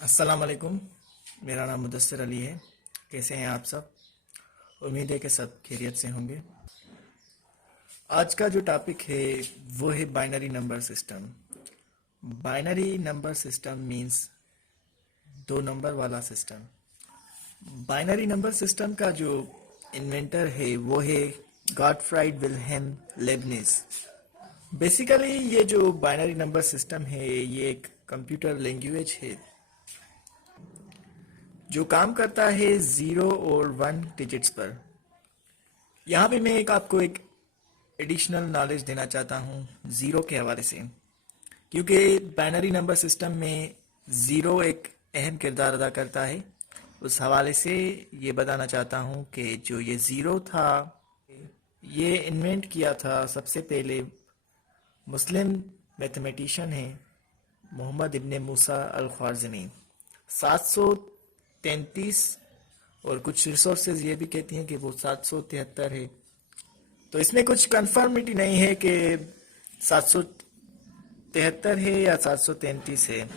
अस्सलाम वालेकुम। मेरा नाम मुदस्सिर अली है। कैसे हैं आप सब? उम्मीद है कि सब खैरियत से होंगे। आज का जो टॉपिक है वो है binary number system. Binary number system means दो नंबर वाला सिस्टम। बाइनरी नंबर सिस्टम का जो इन्वेंटर है वो है गॉटफ्राइड विल्हेम लेबनिज। बेसिकली ये जो बाइनरी नंबर सिस्टम है ये एक कंप्यूटर लैंग्वेज है जो काम करता है ज़ीरो और वन डिजिट्स पर। यहाँ पे मैं आपको एक एडिशनल नॉलेज देना चाहता हूँ ज़ीरो के हवाले से, क्योंकि बाइनरी नंबर सिस्टम में ज़ीरो एक अहम किरदार अदा करता है। उस हवाले से ये बताना चाहता हूँ कि जो ये ज़ीरो था ये इन्वेंट किया था सबसे पहले मुस्लिम मैथमेटिशियन है मोहम्मद इब्ने मूसा अल ख्वारिज़मी 733, और कुछ रिसोर्सेज ये भी कहती हैं कि वो 773 है। तो इसमें कुछ कंफर्मिटी नहीं है कि 773 है या 733 है,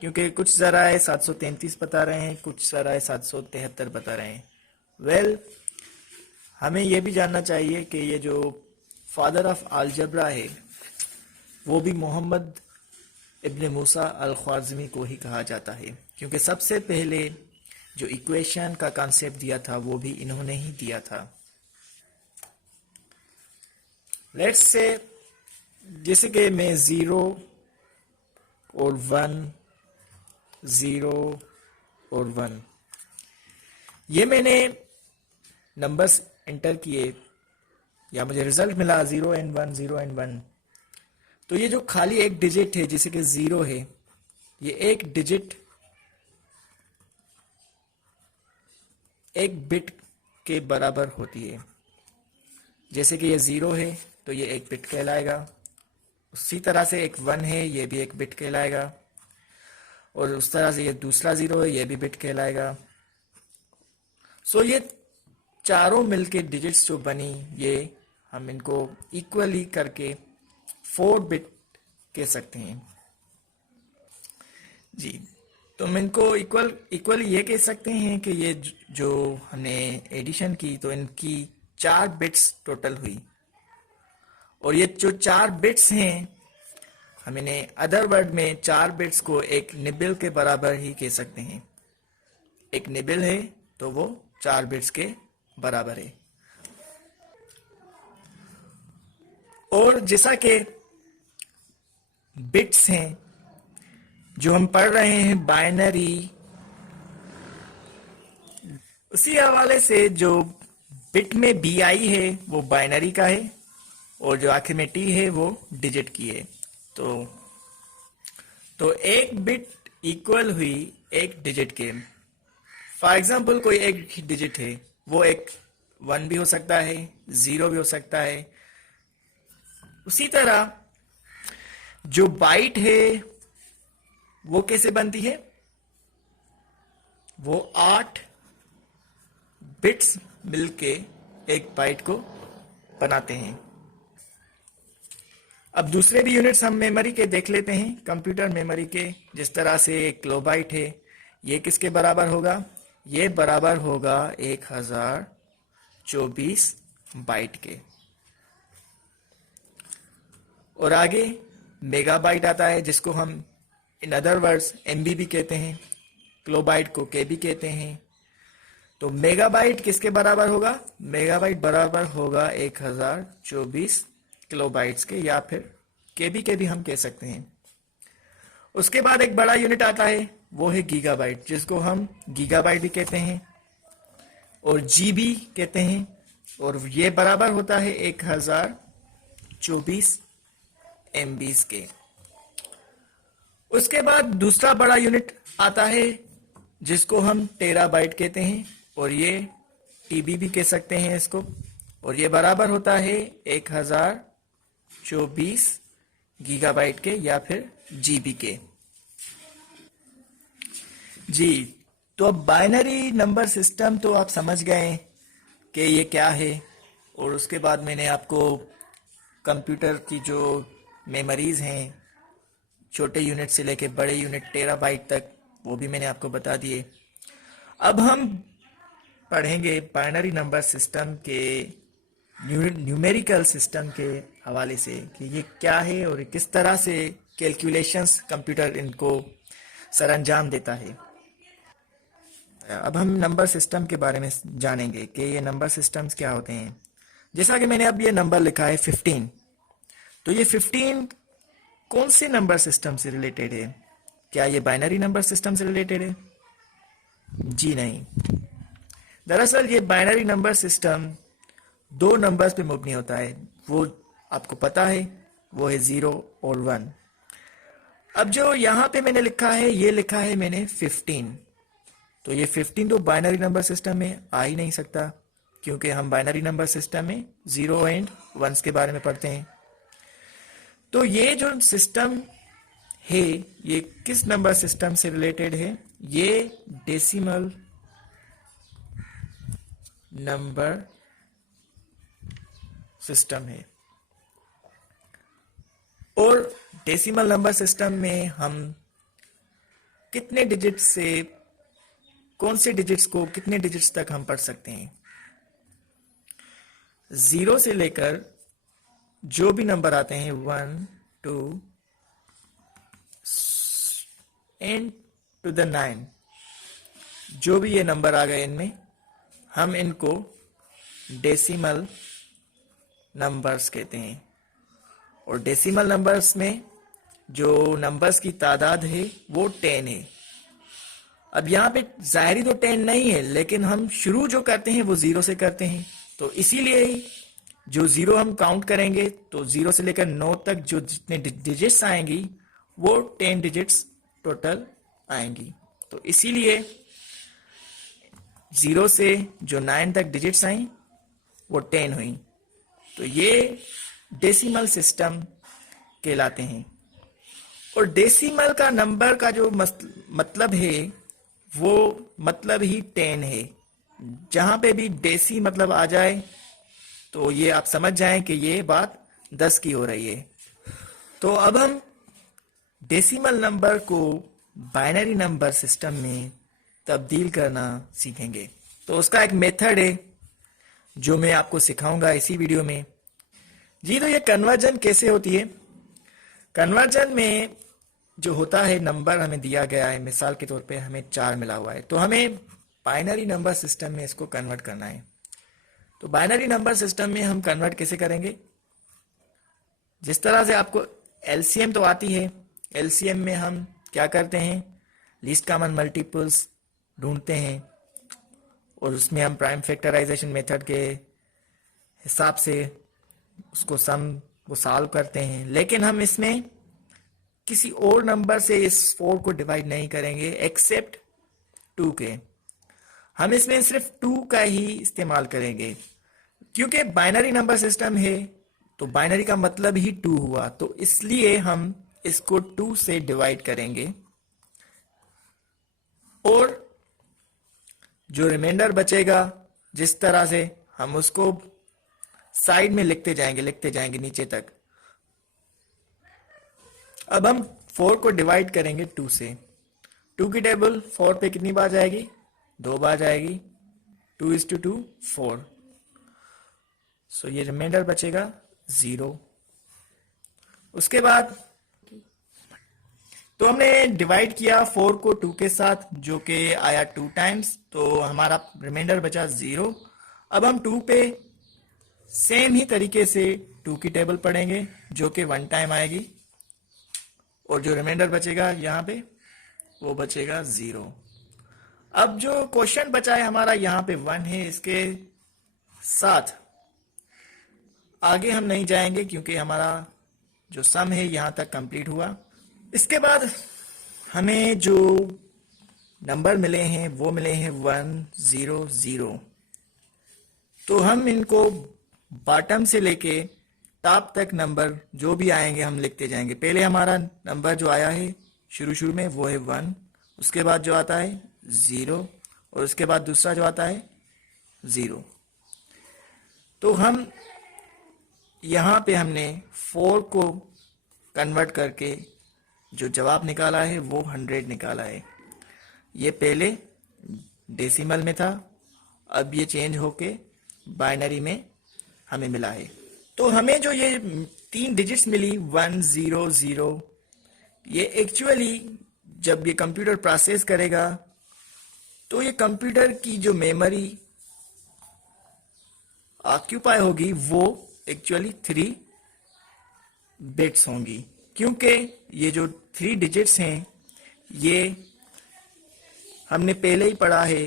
क्योंकि कुछ ज़राए 733 बता रहे हैं, कुछ ज़राए 773 बता रहे हैं। वेल, हमें यह भी जानना चाहिए कि ये जो फादर ऑफ अलजबरा है वो भी मोहम्मद इब्ने मूसा अल ख्वारिज़मी को ही कहा जाता है, क्योंकि सबसे पहले जो इक्वेशन का कॉन्सेप्ट दिया था वो भी इन्होंने ही दिया था। लेट्स से जैसे कि मैं ज़ीरो और वन, ज़ीरो और वन, ये मैंने नंबर्स एंटर किए या मुझे रिजल्ट मिला zero and one, zero and one. तो ये जो खाली एक डिजिट है जैसे कि ज़ीरो है, ये एक डिजिट एक बिट के बराबर होती है। जैसे कि ये ज़ीरो है तो ये एक बिट कहलाएगा, उसी तरह से एक वन है ये भी एक बिट कहलाएगा, और उस तरह से ये दूसरा ज़ीरो है ये भी बिट कहलाएगा। सो ये चारों मिलके डिजिट्स जो बनी ये हम इनको इक्वली करके 4 बिट कह सकते हैं जी। तो हम इनको इक्वली ये कह सकते हैं कि ये जो हमने एडिशन की तो इनकी 4 बिट्स टोटल हुई, और ये जो 4 बिट्स हैं हम इन्हें अदर वर्ड में 4 बिट्स को एक निबिल के बराबर ही कह सकते हैं। एक निबिल है तो वो 4 बिट्स के बराबर है। और जैसा कि बिट्स हैं जो हम पढ़ रहे हैं बाइनरी, उसी हवाले से जो बिट में बी आई है वो बाइनरी का है, और जो आखिर में टी है वो डिजिट की है। तो एक बिट इक्वल हुई एक डिजिट के। फॉर एग्जाम्पल कोई एक डिजिट है, वो एक वन भी हो सकता है, ज़ीरो भी हो सकता है। उसी तरह जो बाइट है वो कैसे बनती है? वो 8 बिट्स मिलके एक बाइट को बनाते हैं। अब दूसरे भी यूनिट्स हम मेमोरी के देख लेते हैं, कंप्यूटर मेमोरी के। जिस तरह से एक किलोबाइट है, ये किसके बराबर होगा? ये बराबर होगा 1024 बाइट के। और आगे मेगाबाइट आता है, जिसको हम इन अदर वर्ड्स एमबी भी कहते हैं, किलोबाइट को केबी कहते हैं। तो मेगाबाइट किसके बराबर होगा? मेगाबाइट बराबर होगा 1024 किलोबाइट्स के, या फिर केबी के भी हम कह सकते हैं। उसके बाद एक बड़ा यूनिट आता है, वो है गीगाबाइट, जिसको हम गीगाबाइट भी कहते हैं और जीबी कहते हैं, और ये बराबर होता है 1024 एमबीज के। उसके बाद दूसरा बड़ा यूनिट आता है जिसको हम टेराबाइट कहते हैं, और ये टीबी भी कह सकते हैं इसको, और ये बराबर होता है 1024 गीगाबाइट के या फिर जीबी के जी। तो अब बाइनरी नंबर सिस्टम तो आप समझ गए कि ये क्या है, और उसके बाद मैंने आपको कंप्यूटर की जो मेमोरीज हैं छोटे यूनिट से लेके बड़े यूनिट टेराबाइट तक वो भी मैंने आपको बता दिए। अब हम पढ़ेंगे बाइनरी नंबर सिस्टम के न्यूमेरिकल सिस्टम के हवाले से कि ये क्या है और किस तरह से कैलकुलेशंस कंप्यूटर इनको सरअंजाम देता है। अब हम नंबर सिस्टम के बारे में जानेंगे कि ये नंबर सिस्टम्स क्या होते हैं। जैसा कि मैंने अब ये नंबर लिखा है 15, तो ये 15 कौन से नंबर सिस्टम से रिलेटेड है? क्या ये बाइनरी नंबर सिस्टम से रिलेटेड है? जी नहीं। दरअसल ये बाइनरी नंबर सिस्टम दो नंबर्स पे मुबनी होता है, वो आपको पता है, वो है 0 और 1। अब जो यहाँ पे मैंने लिखा है, ये लिखा है मैंने 15, तो ये 15 तो बाइनरी नंबर सिस्टम में आ ही नहीं सकता, क्योंकि हम बाइनरी नंबर सिस्टम में 0 एंड 1 के बारे में पढ़ते हैं। तो ये जो सिस्टम है, ये किस नंबर सिस्टम से रिलेटेड है? ये डेसिमल नंबर सिस्टम है। और डेसिमल नंबर सिस्टम में हम कितने डिजिट से, कौन से डिजिट्स को कितने डिजिट्स तक हम पढ़ सकते हैं? 0 से लेकर जो भी नंबर आते हैं 1 2 एंड टू द 9, जो भी ये नंबर आ गए इनमें हम इनको डेसिमल नंबर्स कहते हैं। और डेसिमल नंबर्स में जो नंबर्स की तादाद है वो 10 है। अब यहाँ पे जाहिरी तो 10 नहीं है, लेकिन हम शुरू जो करते हैं वो 0 से करते हैं, तो इसीलिए ही जो 0 हम काउंट करेंगे तो 0 से लेकर 9 तक जो जितने डिजिट्स आएंगी वो 10 डिजिट्स टोटल आएंगी। तो इसीलिए 0 से जो 9 तक डिजिट्स आई वो 10 हुई। तो ये डेसिमल सिस्टम कहलाते हैं। और डेसिमल का नंबर का जो मतलब है वो मतलब ही 10 है। जहां पे भी डेसी मतलब आ जाए तो ये आप समझ जाएं कि ये बात 10 की हो रही है। तो अब हम डेसिमल नंबर को बाइनरी नंबर सिस्टम में तब्दील करना सीखेंगे। तो उसका एक मेथड है जो मैं आपको सिखाऊंगा इसी वीडियो में। जी, तो ये कन्वर्जन कैसे होती है? कन्वर्जन में जो होता है, नंबर हमें दिया गया है, मिसाल के तौर पे हमें 4 मिला हुआ है, तो हमें बाइनरी नंबर सिस्टम में इसको कन्वर्ट करना है। तो बाइनरी नंबर सिस्टम में हम कन्वर्ट कैसे करेंगे? जिस तरह से आपको एलसीएम तो आती है, एलसीएम में हम क्या करते हैं, लीस्ट कॉमन मल्टीपल्स ढूंढते हैं और उसमें हम प्राइम फैक्टराइजेशन मेथड के हिसाब से उसको वो सॉल्व करते हैं। लेकिन हम इसमें किसी और नंबर से इस 4 को डिवाइड नहीं करेंगे एक्सेप्ट 2 के। हम इसमें सिर्फ 2 का ही इस्तेमाल करेंगे, क्योंकि बाइनरी नंबर सिस्टम है तो बाइनरी का मतलब ही 2 हुआ, तो इसलिए हम इसको 2 से डिवाइड करेंगे और जो रिमाइंडर बचेगा जिस तरह से हम उसको साइड में लिखते जाएंगे नीचे तक। अब हम 4 को डिवाइड करेंगे 2 से। 2 की टेबल 4 पे कितनी बार जाएगी? 2 बार जाएगी। 2:2 4। सो ये रिमाइंडर बचेगा 0। उसके बाद तो हमने डिवाइड किया 4 को 2 के साथ, जो कि आया 2 टाइम्स, तो हमारा रिमाइंडर बचा 0। अब हम 2 पे सेम ही तरीके से 2 की टेबल पढ़ेंगे, जो कि 1 टाइम आएगी, और जो रिमाइंडर बचेगा यहाँ पे वो बचेगा 0। अब जो क्वेश्चन बचा है हमारा यहाँ पे 1 है, इसके साथ आगे हम नहीं जाएंगे क्योंकि हमारा जो सम है यहाँ तक कंप्लीट हुआ। इसके बाद हमें जो नंबर मिले हैं वो मिले हैं 1 0 0। तो हम इनको बॉटम से लेके टॉप तक नंबर जो भी आएंगे हम लिखते जाएंगे। पहले हमारा नंबर जो आया है शुरू में वो है 1, उसके बाद जो आता है 0, और उसके बाद दूसरा जो आता है 0। तो हम यहाँ पे हमने 4 को कन्वर्ट करके जो जवाब निकाला है वो 100 निकाला है। ये पहले डेसिमल में था, अब ये चेंज होके बाइनरी में हमें मिला है। तो हमें जो ये 3 डिजिट्स मिली 100, ये एक्चुअली जब ये कंप्यूटर प्रोसेस करेगा तो ये कंप्यूटर की जो मेमोरी ऑक्यूपाई होगी वो एक्चुअली 3 बिट्स होंगी, क्योंकि ये जो 3 डिजिट्स हैं ये हमने पहले ही पढ़ा है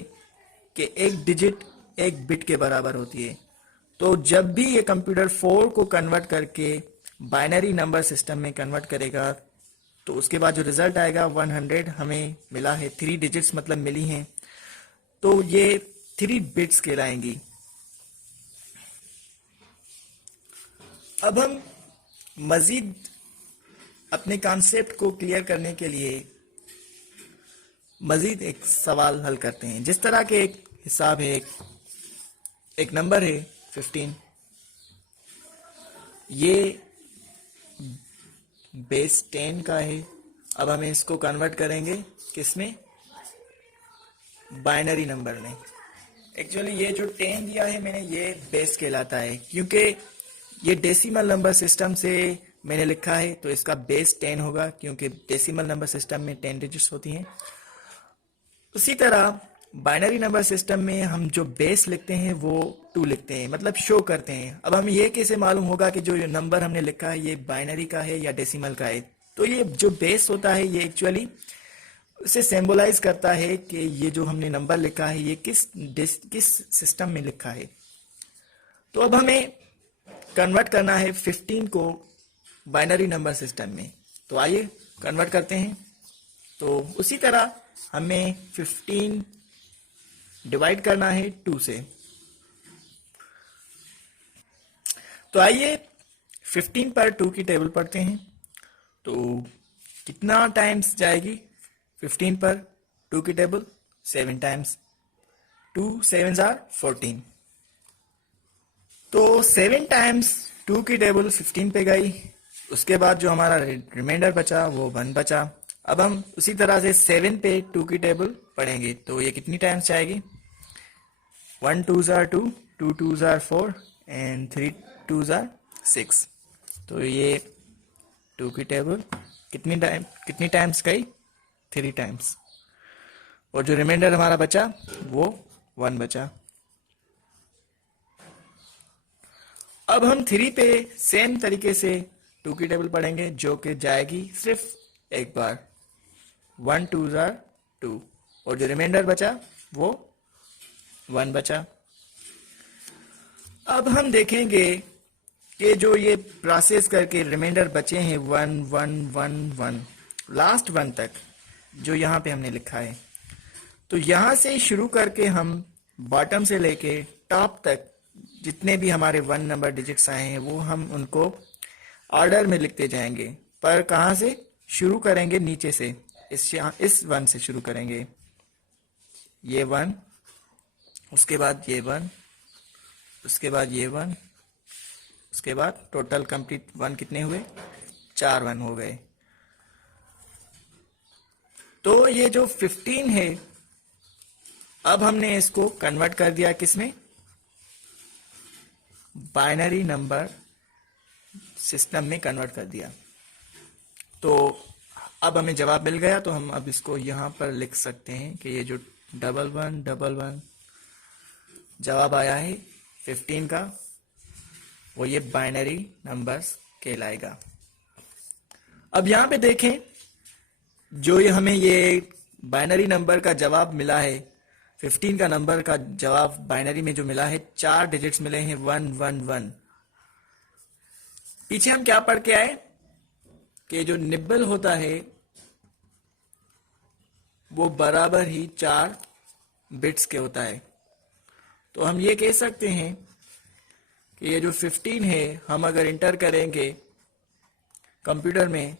कि एक डिजिट एक बिट के बराबर होती है। तो जब भी ये कंप्यूटर 4 को कन्वर्ट करके बाइनरी नंबर सिस्टम में कन्वर्ट करेगा तो उसके बाद जो रिजल्ट आएगा 100 हमें मिला है, 3 डिजिट्स मतलब मिली हैं, तो ये 3 बिट्स कहलाएंगी। अब हम मजीद अपने कॉन्सेप्ट को क्लियर करने के लिए मजीद एक सवाल हल करते हैं। जिस तरह के एक हिसाब है, एक नंबर है 15, ये बेस 10 का है। अब हमें इसको कन्वर्ट करेंगे किसमें? बाइनरी नंबर में। एक्चुअली ये जो 10 दिया है मैंने, ये बेस कहलाता है, क्योंकि ये डेसिमल नंबर सिस्टम से मैंने लिखा है तो इसका बेस 10 होगा, क्योंकि डेसिमल नंबर सिस्टम में 10 डिजिट्स होती हैं। उसी तरह बाइनरी नंबर सिस्टम में हम जो बेस लिखते हैं वो 2 लिखते हैं, मतलब शो करते हैं। अब हम ये कैसे मालूम होगा कि जो नंबर हमने लिखा है ये बाइनरी का है या डेसिमल का है? तो ये जो बेस होता है ये एक्चुअली उसे सिंबलाइज करता है कि ये जो हमने नंबर लिखा है ये किस सिस्टम में लिखा है। तो अब हमें कन्वर्ट करना है 15 को बाइनरी नंबर सिस्टम में, तो आइए कन्वर्ट करते हैं। तो उसी तरह हमें 15 डिवाइड करना है 2 से। तो आइए 15 पर 2 की टेबल पढ़ते हैं। तो कितना टाइम्स जाएगी 15 पर 2 की टेबल? 7 टाइम्स। 2 7s are 14। तो 7 टाइम्स 2 की टेबल 15 पे गई। उसके बाद जो हमारा रिमाइंडर बचा वो 1 बचा। अब हम उसी तरह से 7 पे 2 की टेबल पढ़ेंगे, तो ये कितनी टाइम्स जाएगी? 1 2s are 2, 2 2s are 4 and 3 2s are 6। तो ये 2 की टेबल कितनी टाइम्स गई? 3 टाइम्स। और जो रिमाइंडर हमारा बचा वो 1 बचा। अब हम 3 पे सेम तरीके से 2 की टेबल पढ़ेंगे, जो कि जाएगी सिर्फ एक बार। 1 2s are 2 और जो रिमाइंडर बचा वो 1 बचा। अब हम देखेंगे कि जो ये प्रोसेस करके रिमाइंडर बचे हैं 1 1 1 1 लास्ट 1 तक, जो यहाँ पे हमने लिखा है, तो यहाँ से शुरू करके हम बॉटम से लेके टॉप तक जितने भी हमारे 1 नंबर डिजिट्स आए हैं वो हम उनको ऑर्डर में लिखते जाएंगे। पर कहाँ से शुरू करेंगे? नीचे से, इस 1 से शुरू करेंगे। ये 1, उसके बाद ये 1, उसके बाद ये 1, उसके बाद टोटल कंप्लीट 1 कितने हुए? 4 1 हो गए। तो ये जो 15 है, अब हमने इसको कन्वर्ट कर दिया किसमें? बाइनरी नंबर सिस्टम में कन्वर्ट कर दिया। तो अब हमें जवाब मिल गया, तो हम अब इसको यहां पर लिख सकते हैं कि ये जो 1 1 1 1 जवाब आया है 15 का, वो ये बाइनरी नंबर्स कहलाएगा। अब यहां पे देखें, जो ये हमें ये बाइनरी नंबर का जवाब मिला है, 15 का नंबर का जवाब बाइनरी में जो मिला है, 4 डिजिट्स मिले हैं 1 1 1। पीछे हम क्या पढ़ के आए कि जो निब्बल होता है वो बराबर ही 4 बिट्स के होता है। तो हम ये कह सकते हैं कि ये जो 15 है, हम अगर इंटर करेंगे कंप्यूटर में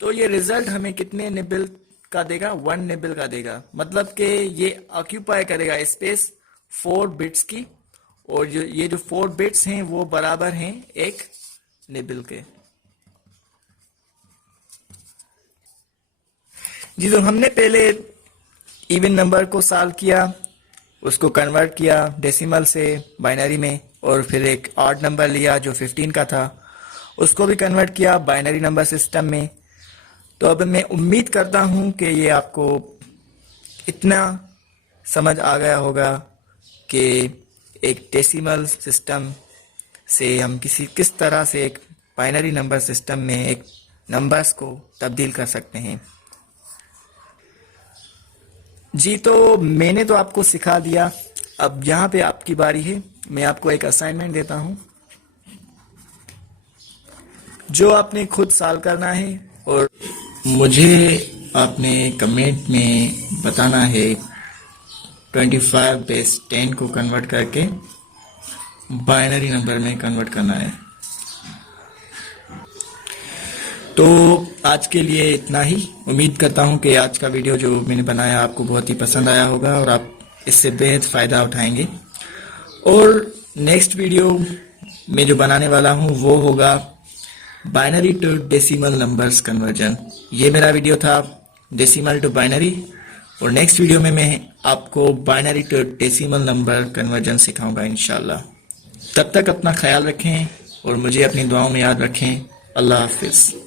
तो ये रिजल्ट हमें कितने निब्बल का देगा? 1 निब्बल का देगा। मतलब कि ये ऑक्यूपाई करेगा स्पेस 4 बिट्स की, और ये जो 4 बिट्स हैं वो बराबर हैं 1 निब्बल के। जी, तो हमने पहले इवन नंबर को सॉल्व किया, उसको कन्वर्ट किया डेसिमल से बाइनरी में, और फिर एक ऑड नंबर लिया जो 15 का था, उसको भी कन्वर्ट किया बाइनरी नंबर सिस्टम में। तो अब मैं उम्मीद करता हूँ कि ये आपको इतना समझ आ गया होगा कि एक डेसिमल सिस्टम से हम किस तरह से एक बाइनरी नंबर सिस्टम में एक नंबर्स को तब्दील कर सकते हैं। जी, तो मैंने तो आपको सिखा दिया, अब यहाँ पे आपकी बारी है। मैं आपको एक असाइनमेंट देता हूँ जो आपने खुद सॉल्व करना है, और मुझे आपने कमेंट में बताना है 25/10 को कन्वर्ट करके बाइनरी नंबर में कन्वर्ट करना है। तो आज के लिए इतना ही। उम्मीद करता हूँ कि आज का वीडियो जो मैंने बनाया आपको बहुत ही पसंद आया होगा और आप इससे बेहद फ़ायदा उठाएंगे। और नेक्स्ट वीडियो में जो बनाने वाला हूँ वो होगा binary to decimal numbers conversion. ये मेरा वीडियो था डेसिमल टू बाइनरी, और नेक्स्ट वीडियो में मैं आपको binary to decimal number conversion सिखाऊंगा इंशाल्लाह। तब तक अपना ख्याल रखें और मुझे अपनी दुआओं में याद रखें। अल्लाह हाफिज़।